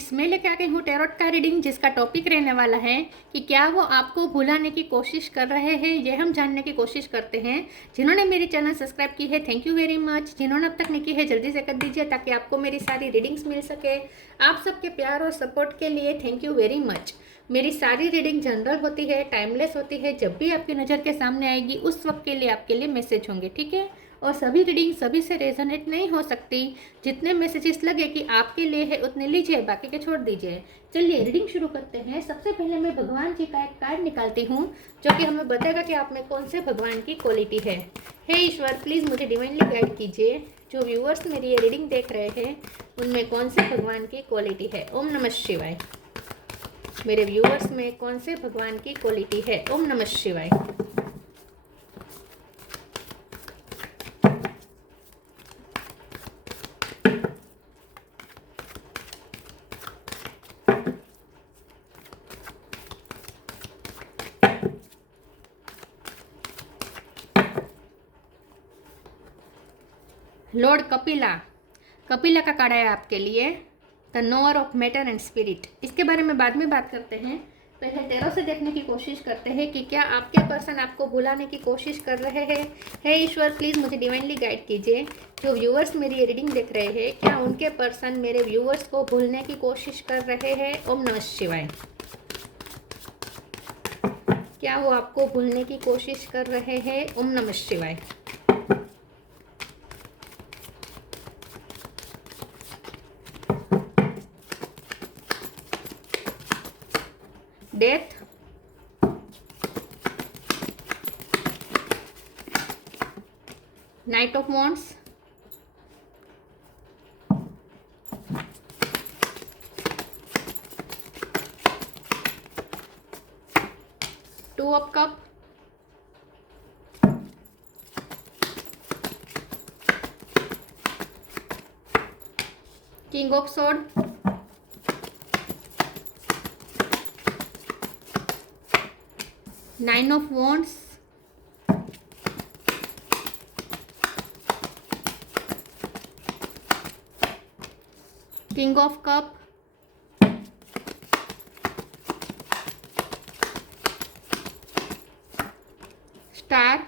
Friends, मैं लेके आ गई हूँ टैरोट का रीडिंग, जिसका टॉपिक रहने वाला है कि क्या वो आपको भुलाने की कोशिश कर रहे हैं। ये हम जानने की कोशिश करते हैं। जिन्होंने मेरी चैनल सब्सक्राइब की है, थैंक यू वेरी मच। जिन्होंने अब तक नहीं की है, जल्दी से कर दीजिए ताकि आपको मेरी सारी रीडिंग्स मिल सके। आप सबके प्यार और सपोर्ट के लिए थैंक यू वेरी मच। मेरी सारी रीडिंग जनरल होती है, टाइमलेस होती है। जब भी आपकी नज़र के सामने आएगी उस वक्त के लिए आपके लिए मैसेज होंगे, ठीक है। और सभी रीडिंग सभी से रेजोनेट नहीं हो सकती। जितने मैसेजेस लगे कि आपके लिए है उतने लीजिए, बाकी के छोड़ दीजिए। चलिए रीडिंग शुरू करते हैं। सबसे पहले मैं भगवान जी का एक कार्ड निकालती हूँ जो कि हमें बताएगा कि आप में कौन से भगवान की क्वालिटी है। हे ईश्वर, प्लीज़ मुझे डिवाइनली गाइड कीजिए। जो व्यूअर्स मेरी ये रीडिंग देख रहे हैं उनमें कौन से भगवान की क्वालिटी है। ओम नमः शिवाय। मेरे व्यूअर्स में कौन से भगवान की क्वालिटी है। ओम नमः शिवाय। लॉर्ड कपिला, कपिला का कार्ड है आपके लिए, the knower of matter and spirit. इसके बारे में बाद में बात करते हैं। पहले टैरो से देखने की कोशिश करते हैं कि क्या आपके पर्सन आपको भुलाने की कोशिश कर रहे हैं। हे ईश्वर, प्लीज़ मुझे डिवाइनली गाइड कीजिए। जो व्यूअर्स मेरी ये रीडिंग देख रहे हैं, क्या उनके पर्सन मेरे व्यूअर्स को भूलने की कोशिश कर रहे हैं। ओम नमः शिवाय। क्या वो आपको भूलने की कोशिश कर रहे हैं। ओम नमः शिवाय। Death, knight of wands, two of cup, king of sword, nine of wands, king of cup, star,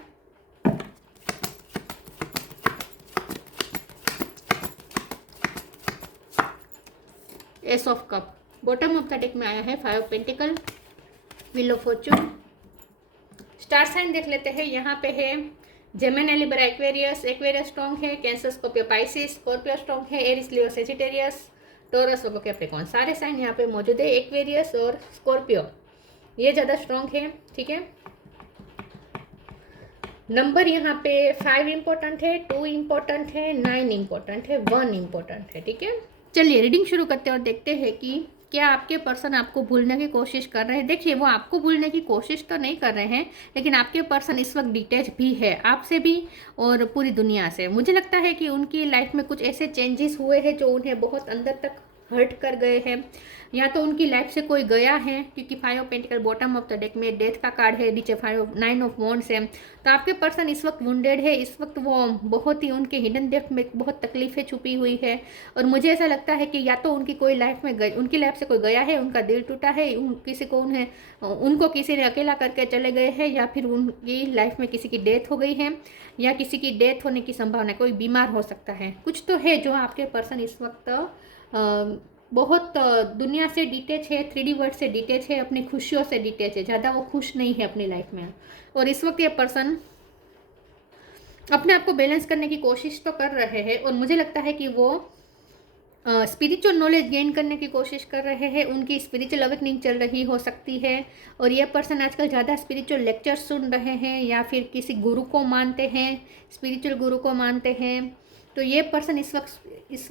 ace of cup. Bottom of the deck में आया है five of pentacle, wheel of fortune. Star sign देख लेते हैं। यहाँ पे है Gemini, Libra, Aquarius. Aquarius strong है। Cancer, Scorpio, Pisces. Scorpio strong है। Aries, Leo, Sagittarius, Taurus, Virgo, Capricorn. सारे साइन यहाँ पे मौजूद है। एक्वेरियस और स्कॉर्पियो ये ज़्यादा स्ट्रॉन्ग है, ठीक है। नंबर यहाँ पे 5 इंपॉर्टेंट है, 2 इंपॉर्टेंट है, 9 इंपॉर्टेंट है, 1 इंपॉर्टेंट है, ठीक है। चलिए रीडिंग शुरू करते हैं और देखते हैं कि क्या आपके पर्सन आपको भूलने की कोशिश कर रहे हैं। देखिए, वो आपको भूलने की कोशिश तो नहीं कर रहे हैं, लेकिन आपके पर्सन इस वक्त डिटैच भी है आपसे भी और पूरी दुनिया से। मुझे लगता है कि उनकी लाइफ में कुछ ऐसे चेंजेस हुए हैं जो उन्हें बहुत अंदर तक हर्ट कर गए हैं। या तो उनकी लाइफ से कोई गया है, क्योंकि 5 of pentacle bottom of the deck में डेथ का कार्ड है, नीचे 9 ऑफ वॉन्ड्स है। तो आपके पर्सन इस वक्त वुंडेड है। इस वक्त वो बहुत ही उनके हिडन डेप्थ में बहुत तकलीफें छुपी हुई है। और मुझे ऐसा लगता है कि या तो उनकी कोई लाइफ में उनकी लाइफ से कोई गया है, उनका दिल टूटा है, किसी को उनको किसी ने अकेला करके चले गए हैं, या फिर उनकी लाइफ में किसी की डेथ हो गई है, या किसी की डेथ होने की संभावना, कोई बीमार हो सकता है। कुछ तो है जो आपके पर्सन इस वक्त बहुत दुनिया से डिटेच है, 3D वर्ल्ड से डिटेच है, अपनी खुशियों से डिटेच है। ज़्यादा वो खुश नहीं है अपनी लाइफ में। और इस वक्त ये पर्सन अपने आप को बैलेंस करने की कोशिश तो कर रहे हैं, और मुझे लगता है कि वो स्पिरिचुअल नॉलेज गेन करने की कोशिश कर रहे हैं। उनकी स्पिरिचुअल अवेकनिंग चल रही हो सकती है, और ये पर्सन आजकल ज़्यादा स्पिरिचुअल लेक्चर सुन रहे हैं, या फिर किसी गुरु को मानते हैं, स्पिरिचुअल गुरु को मानते हैं। तो ये पर्सन इस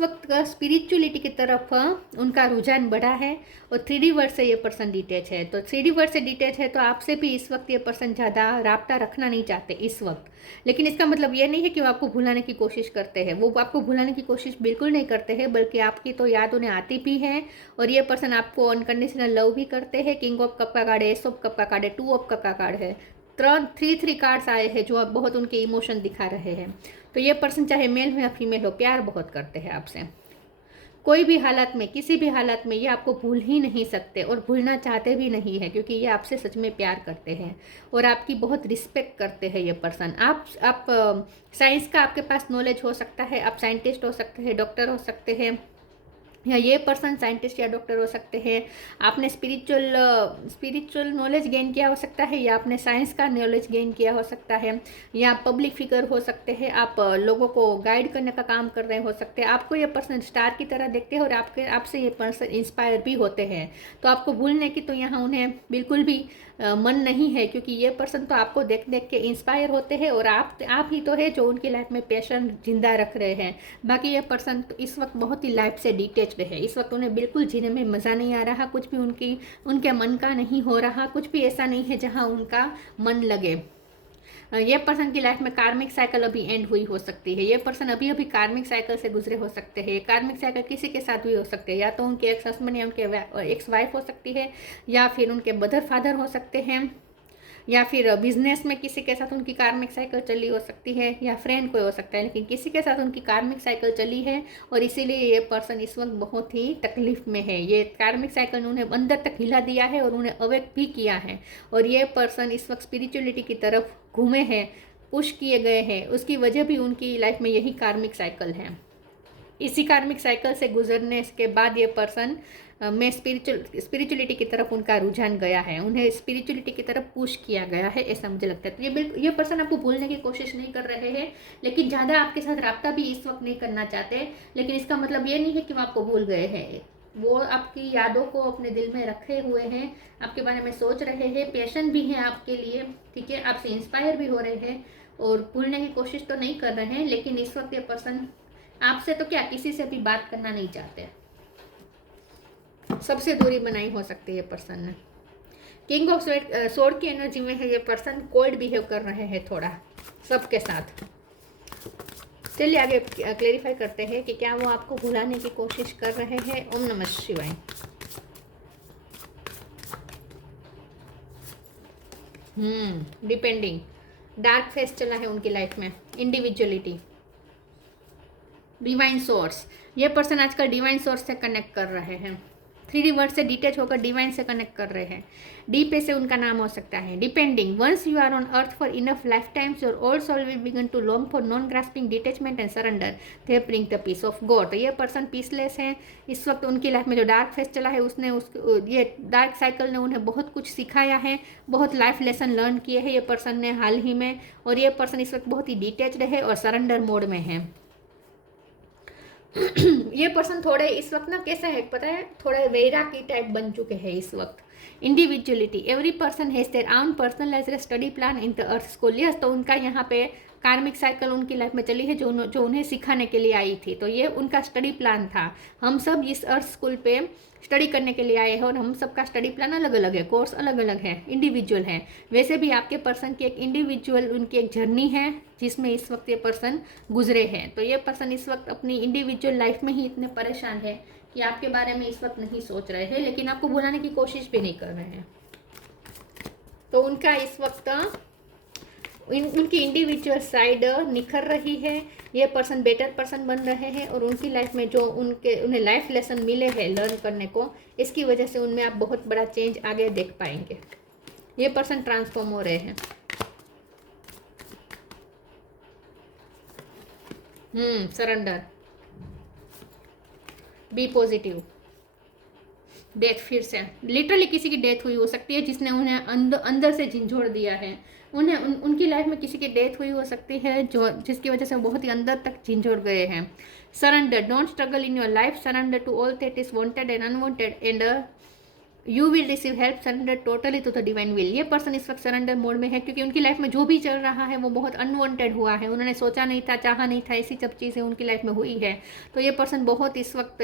वक्त का स्पिरिचुअलिटी की तरफ उनका रुझान बढ़ा है, और 3D वर्ल्ड से ये पर्सन डिटेच है। तो 3D वर्ल्ड से डिटेच है तो आपसे भी इस वक्त ये पर्सन ज़्यादा राब्ता रखना नहीं चाहते इस वक्त। लेकिन इसका मतलब ये नहीं है कि वो आपको भुलाने की कोशिश करते हैं। वो आपको भुलाने की कोशिश बिल्कुल नहीं करते हैं, बल्कि आपकी तो याद उन्हें आती भी है। और ये पर्सन आपको अनकंडीशनल लव भी करते हैं। किंग ऑफ कप का कार्ड है, एस ऑफ कप का कार्ड है, 2 ऑफ कप का कार्ड है, 3 कार्ड्स आए हैं जो अब बहुत उनके इमोशन दिखा रहे हैं। तो ये पर्सन चाहे मेल हो या फीमेल हो, प्यार बहुत करते हैं आपसे। कोई भी हालत में, किसी भी हालत में ये आपको भूल ही नहीं सकते और भूलना चाहते भी नहीं है, क्योंकि ये आपसे सच में प्यार करते हैं और आपकी बहुत रिस्पेक्ट करते हैं ये पर्सन। आप साइंस का आपके पास नॉलेज हो सकता है, आप साइंटिस्ट हो सकते हैं, डॉक्टर हो सकते हैं, या ये पर्सन साइंटिस्ट या डॉक्टर हो सकते हैं। आपने स्पिरिचुअल नॉलेज गेन किया हो सकता है, या आपने साइंस का नॉलेज गेन किया हो सकता है, या पब्लिक फिगर हो सकते हैं, आप लोगों को गाइड करने का काम कर रहे हो सकते हैं। आपको ये पर्सन स्टार की तरह देखते हैं और आपसे ये पर्सन इंस्पायर भी होते हैं। तो आपको भूलने की तो यहाँ उन्हें बिल्कुल भी मन नहीं है, क्योंकि ये पर्सन तो आपको देख देख के इंस्पायर होते हैं और आप ही तो है जो उनकी लाइफ में पैशन जिंदा रख रहे हैं। बाकी ये पर्सन तो इस वक्त बहुत ही लाइफ से डिटेच्ड है। इस वक्त उन्हें बिल्कुल जीने में मज़ा नहीं आ रहा, कुछ भी उनके मन का नहीं हो रहा, कुछ भी ऐसा नहीं है जहाँ उनका मन लगे। ये पर्सन की लाइफ में कार्मिक साइकिल अभी एंड हुई हो सकती है। ये पर्सन अभी अभी कार्मिक साइकिल से गुजरे हो सकते हैं। कार्मिक साइकिल किसी के साथ भी हो सकते हैं, या तो उनके एक्स हस्बैंड या उनके एक्स वाइफ हो सकती है, या फिर उनके मदर फादर हो सकते हैं, या फिर बिजनेस में किसी के साथ उनकी कार्मिक साइकिल चली हो सकती है, या फ्रेंड कोई हो सकता है, लेकिन किसी के साथ उनकी कार्मिक साइकिल चली है और इसीलिए ये पर्सन इस वक्त बहुत ही तकलीफ में है। ये कार्मिक साइकिल ने उन्हें अंदर तक हिला दिया है और उन्हें अवेक भी किया है, और ये पर्सन इस वक्त स्पिरिचुअलिटी की तरफ घूमे हैं, पुश किए गए हैं। उसकी वजह भी उनकी लाइफ में यही कार्मिक साइकिल है। इसी कार्मिक साइकिल से गुजरने के बाद ये पर्सन में स्पिरिचुअलिटी की तरफ उनका रुझान गया है, उन्हें स्पिरिचुअलिटी की तरफ पुश किया गया है, ऐसा मुझे लगता है। तो ये पर्सन आपको भूलने की कोशिश नहीं कर रहे हैं, लेकिन ज़्यादा आपके साथ रब्ता भी इस वक्त नहीं करना चाहते। लेकिन इसका मतलब ये नहीं है कि वो आपको भूल गए हैं, वो आपकी यादों को अपने दिल में रखे हुए हैं, आपके बारे में सोच रहे हैं, पैशन भी है आपके लिए, ठीक है, आपसे इंस्पायर भी हो रहे हैं और भूलने की कोशिश तो नहीं कर रहे हैं। लेकिन इस वक्त ये पर्सन आपसे तो क्या, किसी से भी बात करना नहीं चाहते, सबसे दूरी बनाई हो सकती है पर्सन ने। किंग ऑफ सोर्ड की एनर्जी में है ये पर्सन, कोल्ड बिहेव कर रहे हैं थोड़ा सबके साथ। चलिए आगे क्लेरिफाई करते हैं कि क्या वो आपको भुलाने की कोशिश कर रहे हैं। ओम नमः शिवाय। डिपेंडिंग, डार्क फेस चला है उनकी लाइफ में, इंडिविजुअलिटी, डिवाइन सोर्स। ये पर्सन आजकल डिवाइन सोर्स से कनेक्ट कर रहे हैं, 3D वर्ड से डिटेच होकर डिवाइन से कनेक्ट कर रहे हैं। डी पे से उनका नाम हो सकता है। Depending, once you are on earth for enough lifetimes your old soul will begin to long for non grasping detachment and surrender, they bring the peace of God. तो ये पर्सन पीसलेस हैं इस वक्त। उनकी life में जो dark face चला है ये डार्क साइकिल ने उन्हें बहुत कुछ सिखाया है, बहुत लाइफ लेसन लर्न किए हैं ये पर्सन ने हाल ही में। और ये पर्सन इस वक्त बहुत ही डिटेच्ड है और सरेंडर मोड में है। ये पर्सन थोड़े इस वक्त ना कैसा है पता है, थोड़े वैरागी टाइप बन चुके हैं इस वक्त। Individuality, every person has their own personalised study plan in the earth school. Yes, तो उनका यहाँ पे कार्मिक साइकिल उनकी लाइफ में चली है जो उन्हें सिखाने के लिए आई थी। तो ये उनका स्टडी प्लान था। हम सब इस अर्थ स्कूल पे स्टडी करने के लिए आए हैं और हम सबका स्टडी प्लान अलग अलग है, कोर्स अलग अलग है, इंडिविजुअल है। वैसे भी आपके पर्सन की एक इंडिविजुअल उनकी एक जर्नी है जिसमें इस वक्त ये पर्सन गुजरे हैं। तो ये पर्सन इस वक्त अपनी इंडिविजुअल लाइफ में ही इतने परेशान है कि आपके बारे में इस वक्त नहीं सोच रहे हैं, लेकिन आपको भुलाने की कोशिश भी नहीं कर रहे हैं। तो उनका इस वक्त उनकी इंडिविजुअल साइड निखर रही है। ये पर्सन बेटर पर्सन बन रहे हैं और उनकी लाइफ में जो उन्हें लाइफ लेसन मिले हैं लर्न करने को, इसकी वजह से उनमें आप बहुत बड़ा चेंज आगे देख पाएंगे। ये पर्सन ट्रांसफॉर्म हो रहे हैं। Surrender, B positive. डेथ, फिर से लिटरली किसी की डेथ हुई हो सकती है जिसने उन्हें अंदर से झंझोड़ दिया है। उनकी लाइफ में किसी की डेथ हुई हो सकती है जिसकी वजह से बहुत ही अंदर तक झंझोड़ गए हैं। Surrender, don't struggle in your life, surrender to all that is wanted and unwanted and you will receive help, surrender totally to the divine will. ये पर्सन इस वक्त सरेंडर मोड में है क्योंकि उनकी लाइफ में जो भी चल रहा है वो बहुत अनवांटेड हुआ है। उन्होंने सोचा नहीं था, चाहा नहीं था, ऐसी सब चीज़ें उनकी लाइफ में हुई है। तो ये पर्सन बहुत इस वक्त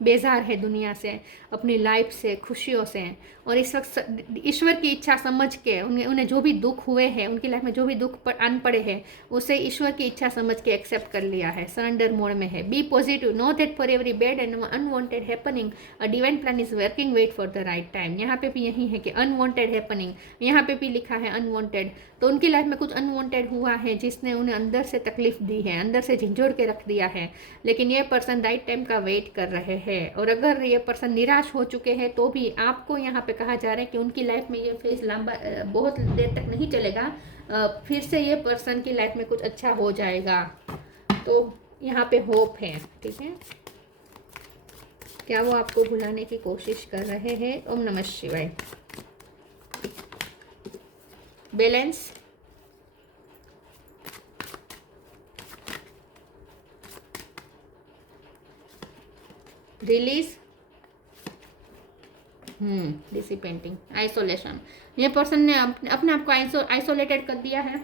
बेजार है दुनिया से, अपनी लाइफ से, खुशियों से। और इस वक्त ईश्वर की इच्छा समझ के उन्हें जो भी दुख हुए हैं, उनकी लाइफ में जो भी दुख आन पड़े हैं, उसे ईश्वर की इच्छा समझ के एक्सेप्ट कर लिया है, सरेंडर मोड में है। Be positive, know that for every bad and unwanted happening a divine plan is working, wait for the right time. यहाँ पे भी यही है कि अनवांटेड हैपनिंग, यहाँ पे भी लिखा है अनवांटेड। तो उनकी लाइफ में कुछ अनवांटेड हुआ है जिसने उन्हें अंदर से तकलीफ दी है, अंदर से झंझोड़ के रख दिया है, लेकिन ये पर्सन राइट टाइम का वेट कर रहे हैं। और अगर ये पर्सन निराश हो चुके हैं तो भी आपको यहाँ पे कहा जा रहा है कि उनकी लाइफ में ये फेज लंबा बहुत देर तक नहीं चलेगा, फिर से ये पर्सन की लाइफ में कुछ अच्छा हो जाएगा। तो यहाँ पे होप है, ठीक है। क्या वो आपको भुलाने की कोशिश कर रहे हैं? ओम नमः शिवाय। Balance, release, dissipating, isolation. ये पर्सन ने अपने आप को आइसोलेटेड कर दिया है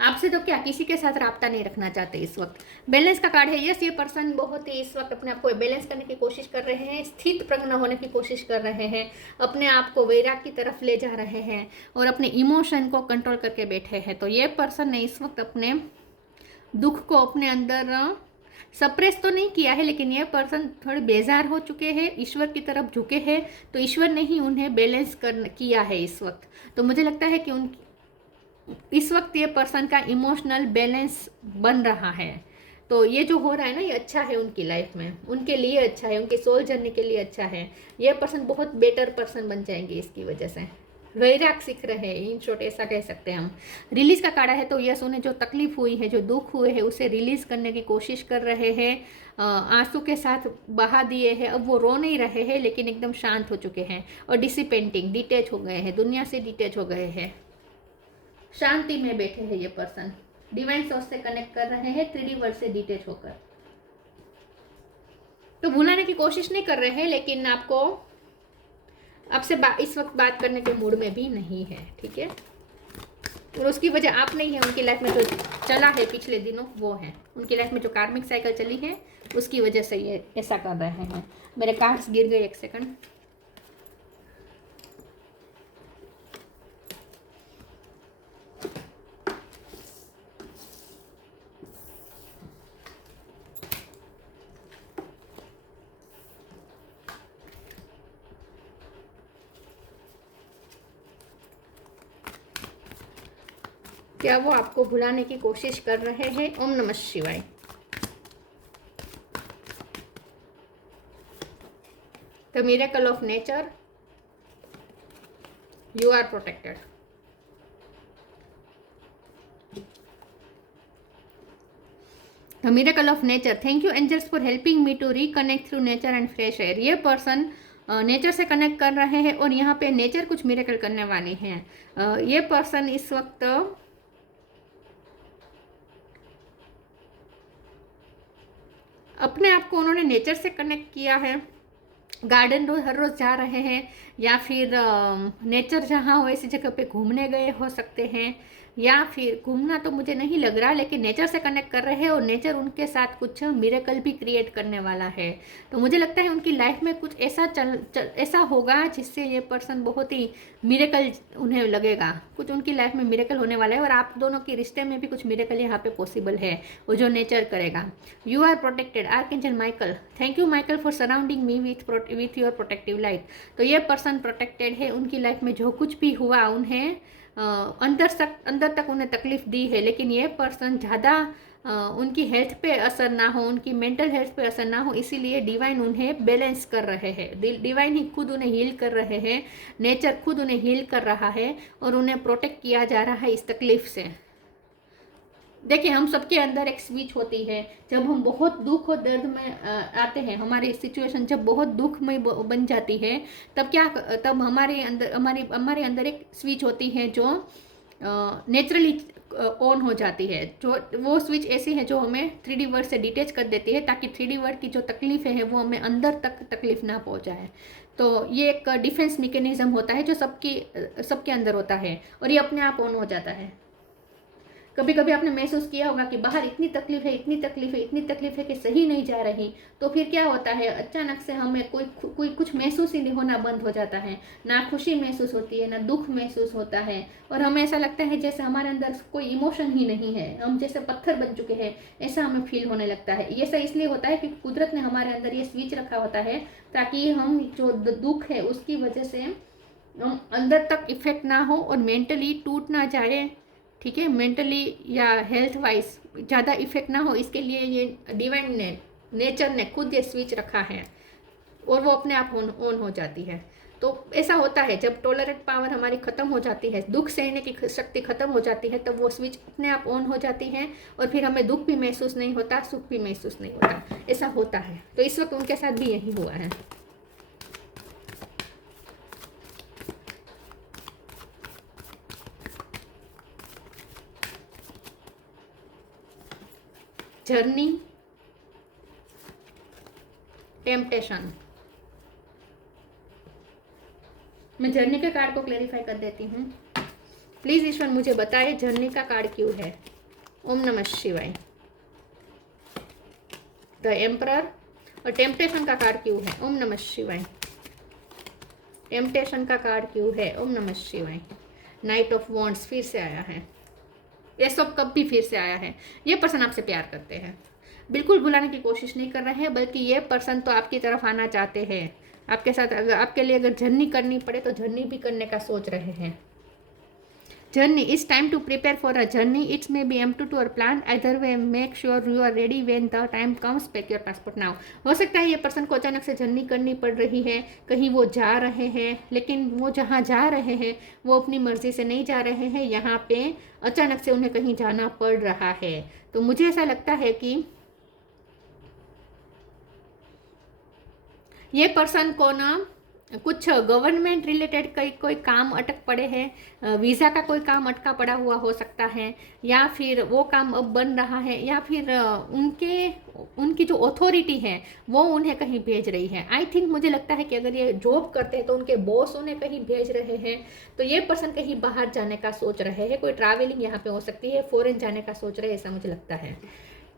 आपसे। तो क्या किसी के साथ राब्ता नहीं रखना चाहते इस वक्त। बैलेंस का कार्ड है। यस, ये पर्सन बहुत ही इस वक्त अपने आप को बैलेंस करने की कोशिश कर रहे हैं, स्थित प्रज्ञ होने की कोशिश कर रहे हैं, अपने आप को वैराग की तरफ ले जा रहे हैं और अपने इमोशन को कंट्रोल करके बैठे हैं। तो ये पर्सन ने इस वक्त अपने दुख को अपने अंदर सप्रेस तो नहीं किया है, लेकिन ये पर्सन थोड़े बेजार हो चुके हैं, ईश्वर की तरफ झुके हैं। तो ईश्वर ने ही उन्हें बैलेंस किया है इस वक्त। तो मुझे लगता है कि इस वक्त ये पर्सन का इमोशनल बैलेंस बन रहा है। तो ये जो हो रहा है ना, ये अच्छा है उनकी लाइफ में, उनके लिए अच्छा है, उनके सोल जर्नी के लिए अच्छा है। ये पर्सन बहुत बेटर पर्सन बन जाएंगे इसकी वजह से। वैराग सीख रहे हैं, इन शॉर्ट ऐसा कह सकते हैं हम। रिलीज का कार्ड है। तो यस, उन्हें जो तकलीफ हुई है, जो दुख हुए हैं, उसे रिलीज करने की कोशिश कर रहे हैं, आंसू के साथ बहा दिए हैं। अब वो रो नहीं रहे हैं, लेकिन एकदम शांत हो चुके हैं। और डिसिपेंटिंग, डिटेच हो गए हैं, दुनिया से डिटेच हो गए हैं, शांति में बैठे हैं ये पर्सन। डिवाइन सोर्स से कनेक्ट कर रहे हैं, 3D वर्ल्ड से डिटेच होकर। तो भुलाने की कोशिश नहीं कर रहे हैं, लेकिन आपसे इस वक्त बात करने के मूड में भी नहीं है, ठीक है। और उसकी वजह आप नहीं है, उनकी लाइफ में जो चला है पिछले दिनों वो है। उनकी लाइफ में जो कार्मिक साइकिल चली है उसकी वजह से ये ऐसा कर रहे हैं। मेरे कार्ड्स गिर गए, एक सेकंड। क्या वो आपको भुलाने की कोशिश कर रहे हैं? ओम नमः शिवाय। The miracle of nature, you are protected. The miracle of nature, thank you angels for helping me to reconnect through nature and fresh air. ये पर्सन नेचर से कनेक्ट कर रहे हैं और यहाँ पे नेचर कुछ मिरेकल करने वाली हैं। ये पर्सन इस वक्त अपने आप को उन्होंने नेचर से कनेक्ट किया है। गार्डन हर रोज़ जा रहे हैं, या फिर नेचर जहाँ हो ऐसी जगह पे घूमने गए हो सकते हैं, या फिर घूमना तो मुझे नहीं लग रहा, लेकिन नेचर से कनेक्ट कर रहे हैं और नेचर उनके साथ कुछ मिरेकल भी क्रिएट करने वाला है। तो मुझे लगता है उनकी लाइफ में कुछ ऐसा ऐसा होगा जिससे ये पर्सन बहुत ही मिरेकल उन्हें लगेगा। कुछ उनकी लाइफ में मिरेकल होने वाला है और आप दोनों के रिश्ते में भी कुछ मिरेकल यहाँ पे पॉसिबल है, वो जो नेचर करेगा। You are protected, archangel Michael. Thank you Michael for surrounding me with your protective light. तो ये पर्सन प्रोटेक्टेड है। उनकी लाइफ में जो कुछ भी हुआ उन्हें अंदर तक उन्हें तकलीफ दी है, लेकिन ये पर्सन ज़्यादा उनकी हेल्थ पे असर ना हो, उनकी मेंटल हेल्थ पे असर ना हो, इसीलिए डिवाइन उन्हें बैलेंस कर रहे हैं। डिवाइन ही खुद उन्हें हील कर रहे हैं, नेचर खुद उन्हें हील कर रहा है और उन्हें प्रोटेक्ट किया जा रहा है इस तकलीफ से। देखिए, हम सबके अंदर एक स्विच होती है। जब हम बहुत दुख और दर्द में आते हैं, हमारी सिचुएशन जब बहुत दुखमय बन जाती है, तब हमारे अंदर एक स्विच होती है जो नेचुरली ऑन हो जाती है। जो वो स्विच ऐसी है जो हमें 3D वर्ल्ड से डिटेच कर देती है, ताकि 3D वर्ल्ड की जो तकलीफ़ें हैं वो हमें अंदर तक तकलीफ ना पहुंचाए। तो ये एक डिफेंस मैकेनिज्म होता है जो सबके अंदर होता है और ये अपने आप ऑन हो जाता है। कभी कभी आपने महसूस किया होगा कि बाहर इतनी तकलीफ है, इतनी तकलीफ है, इतनी तकलीफ है कि सही नहीं जा रही, तो फिर क्या होता है, अचानक से हमें कोई कुछ महसूस ही होना बंद हो जाता है। ना खुशी महसूस होती है, ना दुख महसूस होता है, और हमें ऐसा लगता है जैसे हमारे अंदर कोई इमोशन ही नहीं है, हम जैसे पत्थर बन चुके हैं, ऐसा हमें फील होने लगता है। ये सब इसलिए होता है कि कुदरत ने हमारे अंदर ये स्विच रखा होता है ताकि हम जो दुख है उसकी वजह से हम अंदर तक इफेक्ट ना हो और मेंटली टूट ना जाए, ठीक है, मेंटली या हेल्थ वाइज ज़्यादा इफेक्ट ना हो, इसके लिए ये डिवाइन ने, नेचर ने खुद ये स्विच रखा है और वो अपने आप ऑन हो जाती है। तो ऐसा होता है जब टॉलरेट पावर हमारी ख़त्म हो जाती है, दुख सहने की शक्ति ख़त्म हो जाती है, तब वो स्विच अपने आप ऑन हो जाती है और फिर हमें दुख भी महसूस नहीं होता, सुख भी महसूस नहीं होता, ऐसा होता है। तो इस वक्त उनके साथ भी यही हुआ है। Journey, temptation. मैं जर्नी के कार्ड को क्लेरिफाई कर देती हूँ। प्लीज ईश्वर मुझे बताए जर्नी का कार्ड क्यों है। ओम नमः शिवाय। The emperor. और टेम्पटेशन का कार्ड क्यों है। ओम नमः शिवाय। टेम्पटेशन का कार्ड क्यों है। ओम नमः शिवाय। नाइट ऑफ वॉन्ड्स फिर से आया है। ये सब कब भी फिर से आया है। ये पर्सन आपसे प्यार करते हैं, बिल्कुल भुलाने की कोशिश नहीं कर रहे हैं, बल्कि ये पर्सन तो आपकी तरफ आना चाहते हैं। आपके साथ अगर आपके लिए अगर जर्नी करनी पड़े तो जर्नी भी करने का सोच रहे हैं। Journey is time to prepare for a journey. It's may be am to or plan either way. Make sure you are ready when the time comes. Pack your passport now. हो सकता है ये पर्सन को अचानक से journey करनी पड़ रही है, कहीं वो जा रहे हैं, लेकिन वो जहाँ जा रहे हैं वो अपनी मर्जी से नहीं जा रहे हैं, यहाँ पे अचानक से उन्हें कहीं जाना पड़ रहा है। तो मुझे ऐसा लगता है कि ये पर्सन को ना कुछ गवर्नमेंट रिलेटेड कोई काम अटक पड़े हैं, वीज़ा का कोई काम अटका पड़ा हुआ हो सकता है, या फिर वो काम अब बन रहा है, या फिर उनकी जो अथॉरिटी है वो उन्हें कहीं भेज रही है। आई थिंक मुझे लगता है कि अगर ये जॉब करते हैं तो उनके बॉस उन्हें कहीं भेज रहे हैं। तो ये पर्सन कहीं बाहर जाने का सोच रहे हैं, कोई ट्रैवलिंग यहाँ पे हो सकती है, फॉरेन जाने का सोच रहे हैं, ऐसा मुझे लगता है।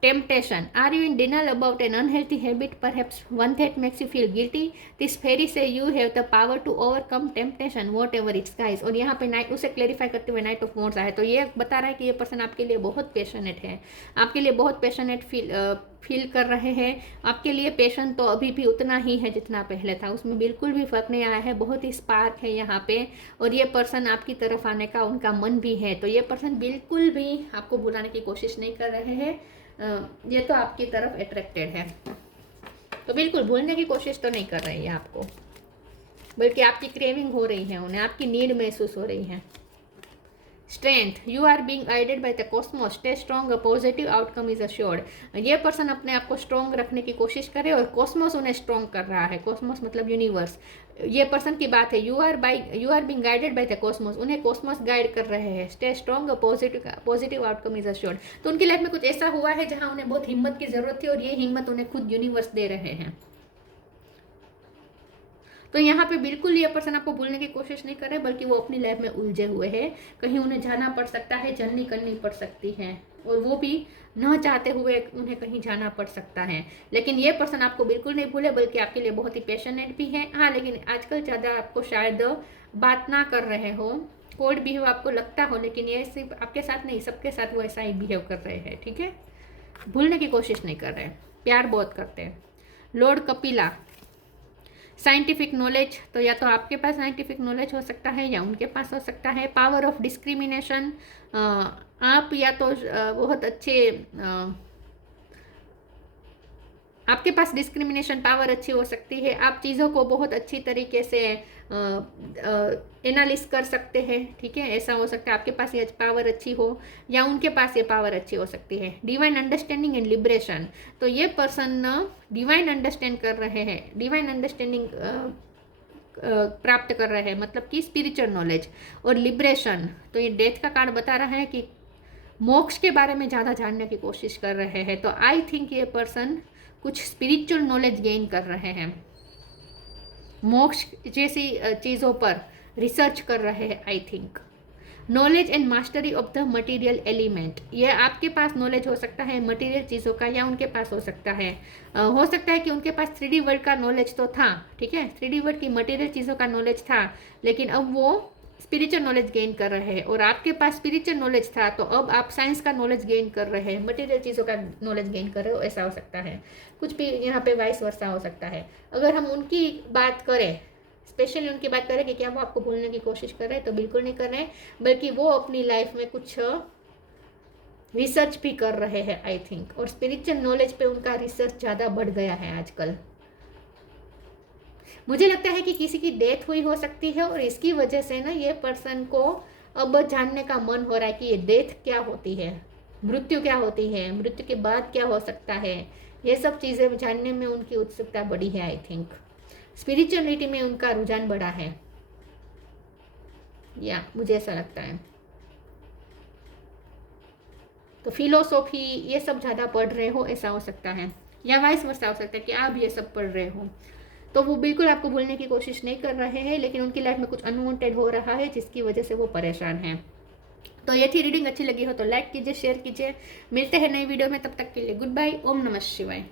Temptation. Are you in denial about an unhealthy habit? Perhaps one that makes you feel guilty. This fairy say you have the power to overcome temptation, whatever it's guys. और यहाँ पे नाइट उसे क्लेरिफाई करते हुए night of wands आया, तो ये बता रहा है कि ये पर्सन आपके लिए बहुत पैशनेट है, आपके लिए बहुत पैशनेट फील कर रहे हैं। आपके लिए पैशन तो अभी भी उतना ही है जितना पहले था, उसमें बिल्कुल भी फर्क नहीं आया है, बहुत ही स्पार्क है यहाँ पे। और ये पर्सन आपकी तरफ आने का उनका मन भी है, तो ये पर्सन बिल्कुल भी आपको भुलाने की कोशिश नहीं कर रहे हैं। ये तो आपकी तरफ अट्रैक्टेड है, तो बिल्कुल भूलने की कोशिश तो नहीं कर रही है आपको, बल्कि आपकी क्रेविंग हो रही है, उन्हें आपकी नीड महसूस हो रही है। Strength, you are being guided by the cosmos, stay strong, a positive outcome is assured. ये पर्सन अपने आप को स्ट्रॉन्ग रखने की कोशिश करे और कॉस्मोस उन्हें स्ट्रॉन्ग कर रहा है। कॉस्मोस मतलब यूनिवर्स, ये पर्सन की बात है। You are being guided by the cosmos, उन्हें कॉस्मोस गाइड कर रहे हैं। Stay strong, a positive outcome is assured. तो उनकी लाइफ में कुछ ऐसा हुआ है जहां उन्हें बहुत हिम्मत की जरूरत थी और ये हिम्मत उन्हें खुद यूनिवर्स दे रहे हैं। तो यहाँ पे बिल्कुल ये पर्सन आपको भूलने की कोशिश नहीं कर रहे, बल्कि वो अपनी लाइफ में उलझे हुए हैं। कहीं उन्हें जाना पड़ सकता है, जर्नी करनी पड़ सकती है, और वो भी न चाहते हुए उन्हें कहीं जाना पड़ सकता है। लेकिन ये पर्सन आपको बिल्कुल नहीं भूले, बल्कि आपके लिए बहुत ही पैशनेट भी है। हाँ, लेकिन आजकल ज़्यादा आपको शायद बात ना कर रहे हो, कोल्ड बिहेव आपको लगता हो, लेकिन ये सिर्फ आपके साथ नहीं, सबके साथ वो ऐसा ही बिहेव कर रहे हैं। ठीक है, भूलने की कोशिश नहीं कर रहे, प्यार बहुत करते हैं। लॉर्ड कपिला, साइंटिफिक नॉलेज, तो या तो आपके पास साइंटिफिक नॉलेज हो सकता है या उनके पास हो सकता है। पावर ऑफ डिस्क्रिमिनेशन, आप या तो बहुत अच्छे, आपके पास डिस्क्रिमिनेशन पावर अच्छी हो सकती है, आप चीज़ों को बहुत अच्छी तरीके से एनालिस कर सकते हैं। ठीक है, ऐसा हो सकता है आपके पास ये पावर अच्छी हो या उनके पास ये पावर अच्छी हो सकती है। डिवाइन अंडरस्टैंडिंग एंड लिबरेशन, तो ये पर्सन डिवाइन अंडरस्टैंड कर रहे हैं, डिवाइन अंडरस्टैंडिंग प्राप्त कर रहे हैं, मतलब कि स्पिरिचुअल नॉलेज और लिबरेशन। तो ये डेथ का कार्ड बता रहा है कि मोक्ष के बारे में ज़्यादा जानने की कोशिश कर रहे हैं। तो आई थिंक ये पर्सन कुछ स्पिरिचुअल नॉलेज गेन कर रहे हैं, मोक्ष जैसी चीज़ों पर रिसर्च कर रहे हैं I think. Knowledge and mastery of the material element, ये आपके पास नॉलेज हो सकता है मटेरियल चीज़ों का, या उनके पास हो सकता है कि उनके पास 3D वर्ल्ड का नॉलेज तो था, ठीक है, 3D वर्ल्ड की मटेरियल चीज़ों का नॉलेज था, लेकिन अब वो स्पिरिचुअल नॉलेज गेन कर रहे हैं, और आपके पास स्पिरिचुअल नॉलेज था तो अब आप साइंस का नॉलेज गेन कर रहे हैं, मटेरियल चीज़ों का नॉलेज गेन कर रहे हो, ऐसा हो सकता है। कुछ भी यहाँ पे वाइस वर्सा हो सकता है। अगर हम उनकी बात करें, स्पेशली उनकी बात करें कि क्या वो आपको भूलने की कोशिश कर रहे हैं, तो बिल्कुल नहीं कर रहे हैं, बल्कि वो अपनी लाइफ में कुछ रिसर्च भी कर रहे हैं आई थिंक, और स्पिरिचुअल नॉलेज पे उनका रिसर्च ज़्यादा बढ़ गया है आजकल। मुझे लगता है कि किसी की डेथ हुई हो सकती है, और इसकी वजह से ना ये पर्सन को अब जानने का मन हो रहा है कि ये डेथ क्या होती है, मृत्यु क्या होती है, मृत्यु के बाद क्या हो सकता है, ये सब चीज़ें जानने में उनकी उत्सुकता बढ़ी है आई थिंक। स्पिरिचुअलिटी में उनका रुझान बढ़ा है, या मुझे ऐसा लगता है। तो फिलोसॉफी ये सब ज़्यादा पढ़ रहे हो, ऐसा हो सकता है, या वाइस वर्सा हो सकता है कि आप ये सब पढ़ रहे हो। तो वो बिल्कुल आपको भूलने की कोशिश नहीं कर रहे हैं, लेकिन उनकी लाइफ में कुछ अनवांटेड हो रहा है जिसकी वजह से वो परेशान हैं। तो ये थी रीडिंग, अच्छी लगी हो तो लाइक कीजिए, शेयर कीजिए। मिलते हैं नई वीडियो में, तब तक के लिए गुड बाय। ओम नमः शिवाय।